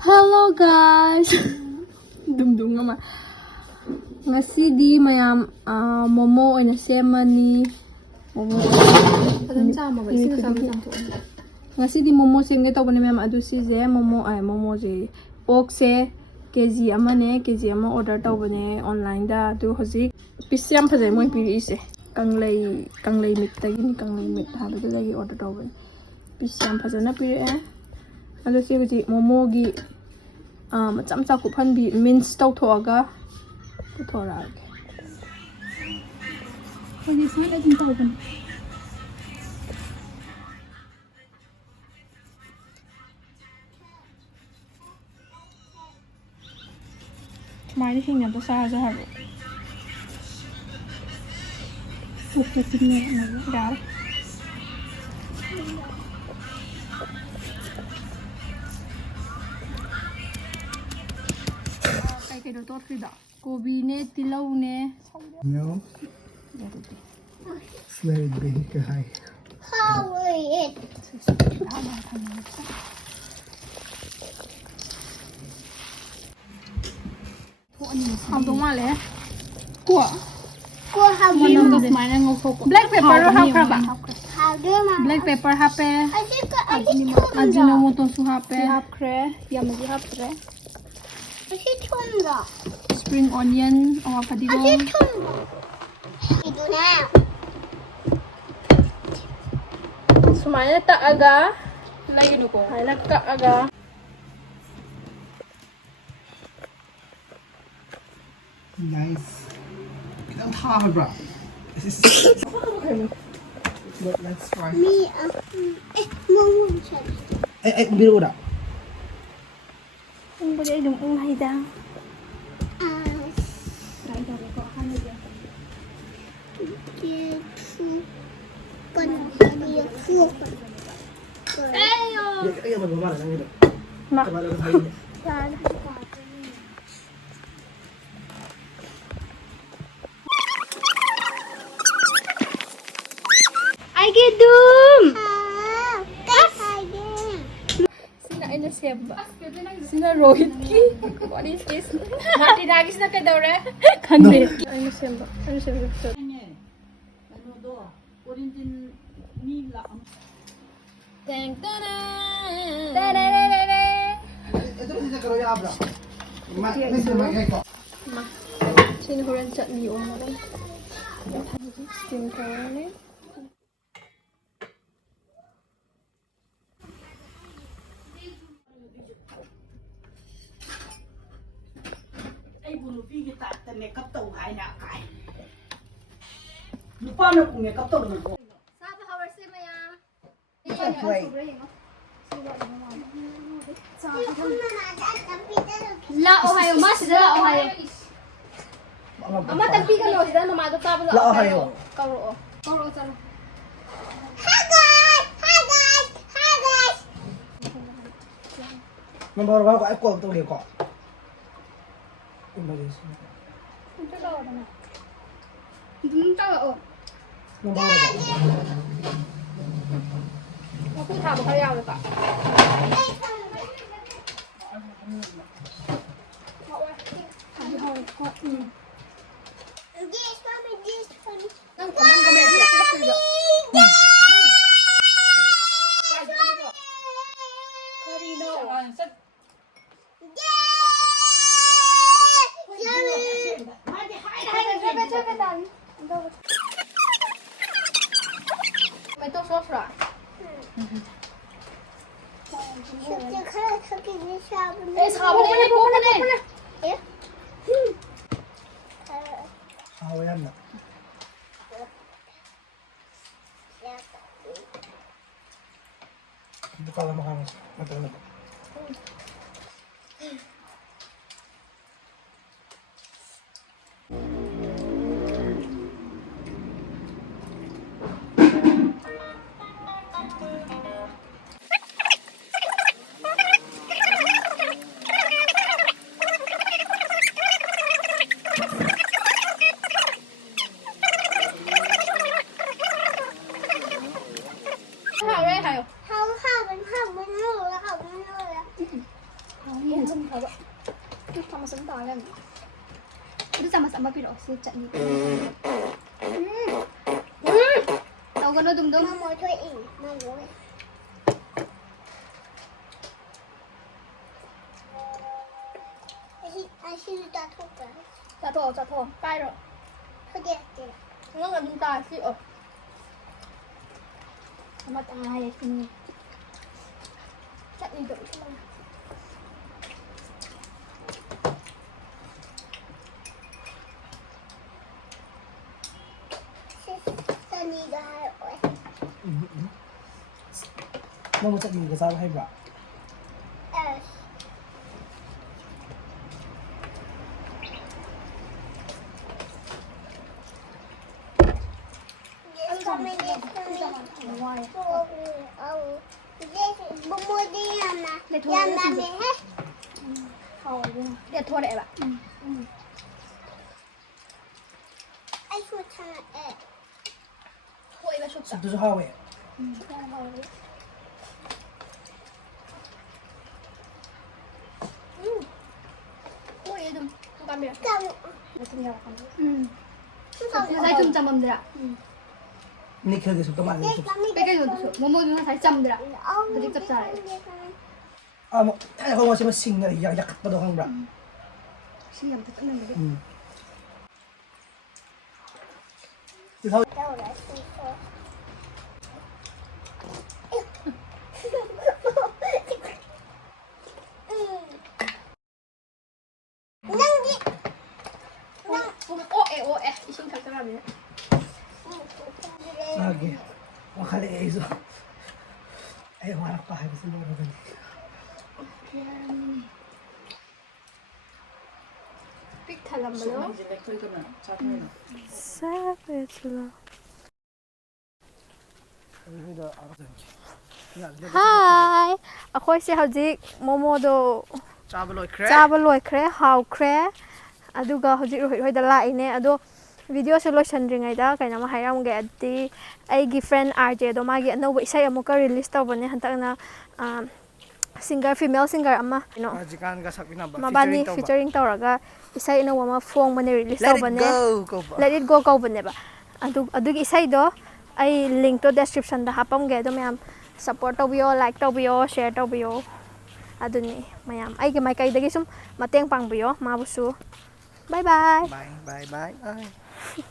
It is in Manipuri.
Hello guys. Dumdum naman. Ngasi mayam Momo oina semani. Momo. Ngasi Momo semge tawbane mayam adu sije Momo je pork se kg amane kg ama order tawbane online da adu hoji piece yam phajai moi piri ise kanglei meat tagini kanglei meat habada lagi order tawbane piece yam phajana piri adu se hoji Momo gi macam ku phan bi mince tau thoga thora hoji sai la jin tawbane Mari hinga to sa haru. Oke sini dah. Kayak itu tuh tidak. Kobi ne, tilau ne. No. It's very big guy. How it? Không đúng mà lẽ của How do black pepper hap kraba How do black pepper hape I think ajinomoto su hape hap kre yamaji hap kre I see tumba. spring onion or padigong tumba. Itu now. semuanya tak aga lagi dukung hai tak aga Nice. Don't have it, bro. This is. But let's try. Me Momo Biru dah. không có để đúng hay da Iya, bagaimana nang itu? Mak. ai get dum sina ina siapa sina Rohit ki what is this mati nagis na kay daw re kande ina siapa Teng tana Itu bisa kalau ya abra. Ini makai kok. sini huran chutney om naman steam karne Ai bunu pigi ta ne kap tau hai na kai. Lupa na kung ne kap tau na ko. la ohayo mas da ohayo ama tagpi ka lo sida mama to tabo La ohayo. karo chalo Hi guys. Nomor berapa kok ekor tuh dia kok. dum chalo o Nomor berapa? aku tabo ka yaw ka nang ko mang gamen siya may to sauce ra sabon ne po na ne Awayan na. Buka lang makamas. Matagal na. hao đây hao How 좀 봐봐. 잠깐만 따라. 우리 잠깐만 필요 없어. 짠이. tao có nói đúng đúng. Momo thôi ỉ. Momo. I see that hook. Trả thổ, cay rồi. Forget it. Nó là chúng ta chứ ở. Mà tao hay thì chắc đi đủ chứ. Sunny guy. Momo chắc mình có sao hay bả. Ngoài. Momo đi làm nè. Làm mẹ hết. Thôi đi. Để thua đẹp ạ. Ai phụ thằng ẹ. Thôi bà sụp. Sụp tôi sao vậy? Ôi đừng. Không cầm được. Cầm. Để tôi nhờ cầm. Sai 좀 잠깐만. Nick hơi sụp các bạn lên sụp. Cái gì Momo chúng ta phải chầm được ạ. Thật chập chài. À mà thay không mà xem sinh này giặc giặc bắt đầu không bả. Xin nhầm thật mình đi. Thì thôi. Đâu là xin số. Nâng đi. Ô 에. 이 신경 쓰라네. Lagi. Wakala iso. Ay, wala pa hay gusto mo rin. 삑 달라봐요. Savage Hi. Hi အခွင့်စီဟောက်ကြီးမိုမိုတို့ Travel like จ้าบลอยแคร์ฮาวแคร์อะดูก็เขาจะรู้เหตุละอินเนี่ยอะดูวิดีโอสโลชันยังไงด้ากันนะมาให้เราเgetที่ไอ้กี่ friend RJ ตัวมาเกี่ยนเอาไว้ใช้อามุกรีลิสต์ตัวบนเนี่ยหันตั้งนะsinger female singer อามาเนาะ Majikan ka sa kinaba. มาบ้านนี้ featuring ตัวแล้วก็ใช้เอาว่ามาฟงมันเนี่ย release ตัวบนเนี่ย let it go ก็บนเนี่ยปะอะดูกี่ใช้ด้วยไอ้ link ตัว description ด้าปั๊มเกี่ยตัวไม่ย support ตัววิว like ตัววิว share ตัววิวอะดูนี่ไม่ยไอ้กี่ไม่ไกลเด็กซุ่มมาเตียงปังวิวมาบุษ bye bye Bye bye bye.